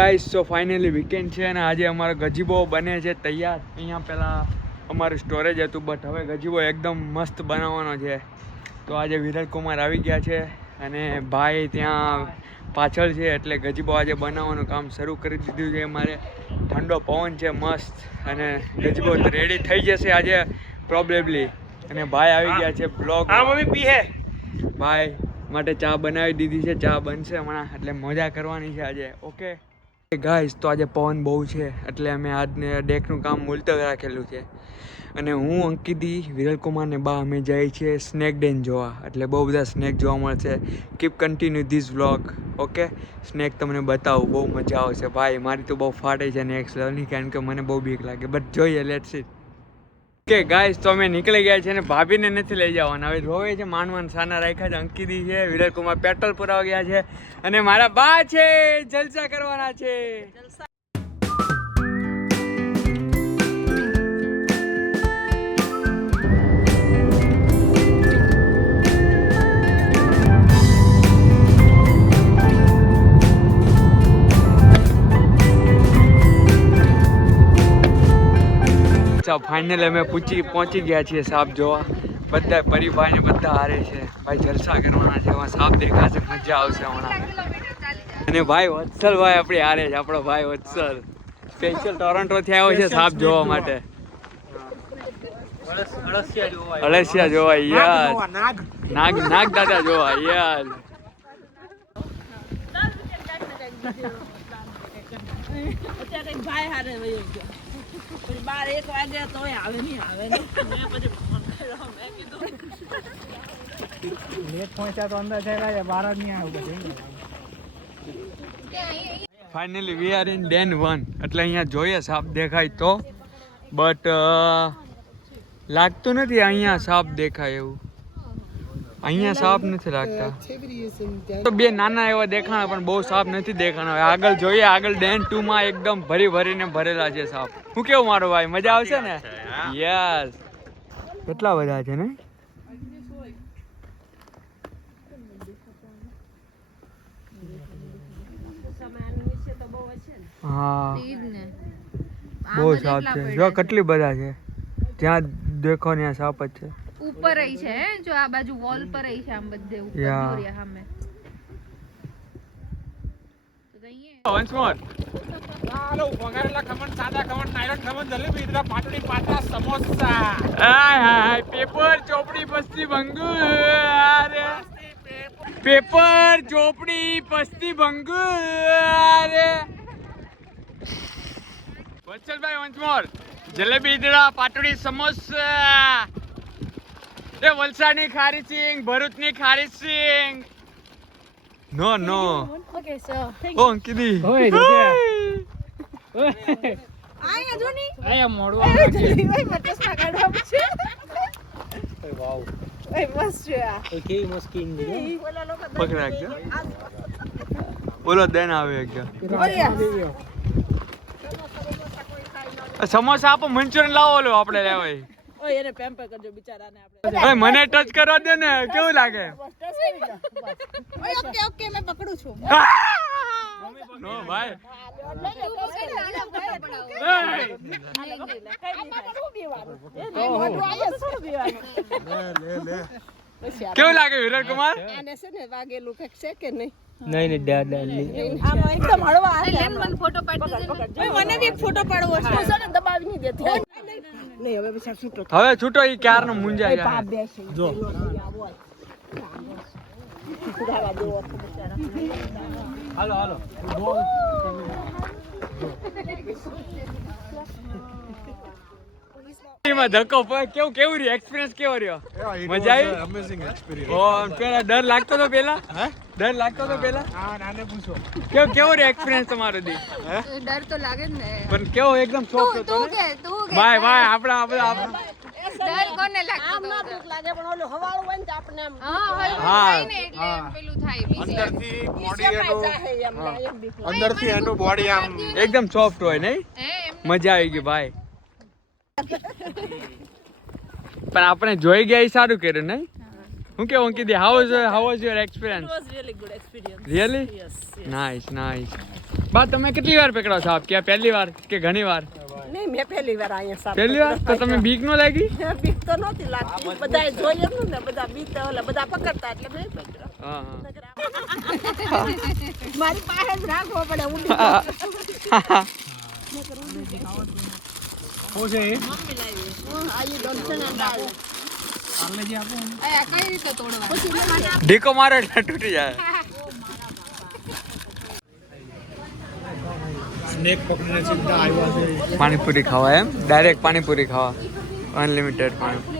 Guys so finally weekend છે અને આજે અમારો ગજીબો બને છે તૈયાર. અહીંયા પહેલાં અમારું સ્ટોરેજ હતું બટ હવે ગજીબો એકદમ મસ્ત બનાવવાનો છે. તો આજે વિરલ કુમાર આવી ગયા છે અને ભાઈ ત્યાં પાછળ છે એટલે ગજીબો આજે બનાવવાનું કામ શરૂ કરી દીધું છે. અમારે ઠંડો પવન છે મસ્ત અને ગજીબો રેડી થઈ જશે આજે પ્રોબેબલી. અને ભાઈ આવી ગયા છે બ્લોગ. હા મમ્મી પી હે. ભાઈ માટે ચા બનાવી દીધી છે, ચા બનશે હમણાં એટલે મજા કરવાની છે આજે. ઓકે ગાઈસ તો આજે પવન બહુ છે એટલે અમે આજને ડેકનું કામ મુલતવી રાખેલું છે અને હું અંકિતી વિરલ કુમાર ને બા અમે જઈએ છીએ સ્નેક ડેન જોવા. એટલે બહુ બધા સ્નેક જોવા મળશે. Keep continue this vlog. Okay snake તમને બતાવું, બહુ મજા આવશે. ભાઈ મારી તો બહુ ફાટે છે નેક્સ્ટ લેવલની, કારણ કે મને બહુ બીક લાગે બટ જોઈએ લેટ્સ સી. ઓકે ગાઈસ તો અમે નીકળી ગયા છે અને ભાભીને નથી લઈ જવાના. હવે રોવે છે, માંડ સાના રાખ્યા છે. અંકિતી છે, વિરલ કુમાર પેટ્રોલ પુરાવા ગયા છે અને મારા બા છે જલસા કરવાના છે. ફાઇનલ અમે પહોંચી ગયા છીએ સાપ જોવા. બધા પરિભાઈ ને બધા હારે છે. ભાઈ જલસા કરવાના છે. એમાં સાપ દેખાશે, મજા આવશે હમણાં. અને ભાઈ વત્સલ ભાઈ આપણી હારે છે. આપણો ભાઈ વત્સલ સ્પેશિયલ ટોરન્ટો થી આવ્યો છે સાપ જોવા માટે. અળસિયા જોવા યાર, નાગ દાદા જોવા યાર. ફાઇનલી વી આર ઇન ડેન 1 એટલે અહીંયા જોઈએ સાપ દેખાય તો, બટ લાગતું નથી અહીંયા સાપ દેખાય એવું. અહીંયા સાપ નથી લાગતા. તો બે નાના એવા દેખાણા પણ બહુ સાપ નથી દેખાણા. આગળ જોઈએ, આગળ ડેન 2 માં એકદમ ભરીને ભરેલા છે સાપ. હું કેવું મારો ભાઈ, મજા આવશે ને? યસ. કેટલા બધા છે ને? હા બહુ સાપ છે. જો કેટલી બધા છે, જ્યાં દેખો ત્યાં સાપ જ છે. ઉપર રહી છે જો આ બાજુ વોલ પર રહી છે, આમ બધે ઉપર દોરિયા સામે. વન્સ મોર. હાલો વઘારેલા ખમણ, સાદા ખમણ, નાયલોન ખમણ, જલેબી, ઈદરા, પાટડી, પાટા, સમોસા. હાય પેપર ચોપડી પસ્તી ભંગુ. અરે પેપર ચોપડી પસ્તી ભંગુ. અરે વત્સલભાઈ વન્સ મોર. જલેબી, ઈદરા, પાટડી, સમોસા. એ વલસાડની ખારી સિંગ, ભરૂચની ખારી સિંગ. નો ઓકે સર ઓ અંકિતી ઓય આયા જો ની આયા મોડવા ઓય મટસમાં કાઢવા છે. ઓય વાવ ઓય મસ્ત છે આ. ઓય કેવી મસ્કીન છે. બોલો લોકો પકડા કે બોલો દેન આવે કે સમોસા આપો, મંચુરિયન લાવો. લો આપણે લેવાય. ઓય એને પેમ્પર કરજો બિચારાને આપણે. ઓય મને ટચ કરવા દે ને, કેવું લાગે? ઓય ઓકે મેં પકડું છું. નો ભાઈ કેવું લાગે વિરલ કુમાર? આને છે ને વાગેલું કઈક છે કે નહીં? નહીં ડેડ આમાં એકદમ હળવા હાથે મને ફોટો પાડી દે. મને બી એક ફોટો પાડવો છે. હું છે ને દબાવી નહીં દેતી. નહીં હવે પછી છૂટો. હવે છૂટો ઈ ક્યારનો મુંજાઈ જાય. જો હાલો હાલો એમાં ધક્કો કેવું રહ્યો? એક્સપિરિયન્સ કેવો રહ્યો? મજા આવી? Amazing experience. ઓ પેલા ડર લાગતો તો પેલા? ડર લાગતો તો પેલા? હા નાને પૂછો. કેવો રહ્યો એક્સપિરિયન્સ તમારો દી? ડર તો લાગે જ ને. પણ કેવો એકદમ સોફ્ટ હતો તું ને? કે ભાઈ આપણા ડર કોને લાગતો તો? લાગે પણ ઓલું હવાળું હોય ને તો આપણે આમ હા હળવું હા. થાય ને એટલે એમ પેલું થાય બીજે. અંદરથી બોડી એનું એમ બીક અંદરથી એનું બોડી આમ એકદમ સોફ્ટ હોય નહીં? હે એમ મજા આવી ગઈ ભાઈ. પણ આપણે જોઈ ગયા એ સારું કર્યું નહીં? હું કે અંકિત how was your experience? It was really good experience. Really? Yes. Nice. બા તમે કેટલી વાર પકડો સાપ કે પહેલી વાર કે ઘણી વાર? નહીં મેં પહેલી વાર અહીંયા સાપ પહેલી વાર તો તમે બીક નો લાગી? બીક તો નહોતી લાગતી બધાએ જોયું ને બધા બીક ઓલા બધા પકડતા એટલે મેં પકડ્યો હા મારી પાસે જ રાખવો પડે ઊંડી શું છે એ? આયુ ડોન્સન અને દાળ ઢીકો મારો એટલે તૂટી જાય. સ્નેક પકડીને સીધા આવ્યા છે. પાણીપુરી ખાવા એમ ડાયરેક્ટ પાણીપુરી ખાવા અનલિમિટેડ પાણી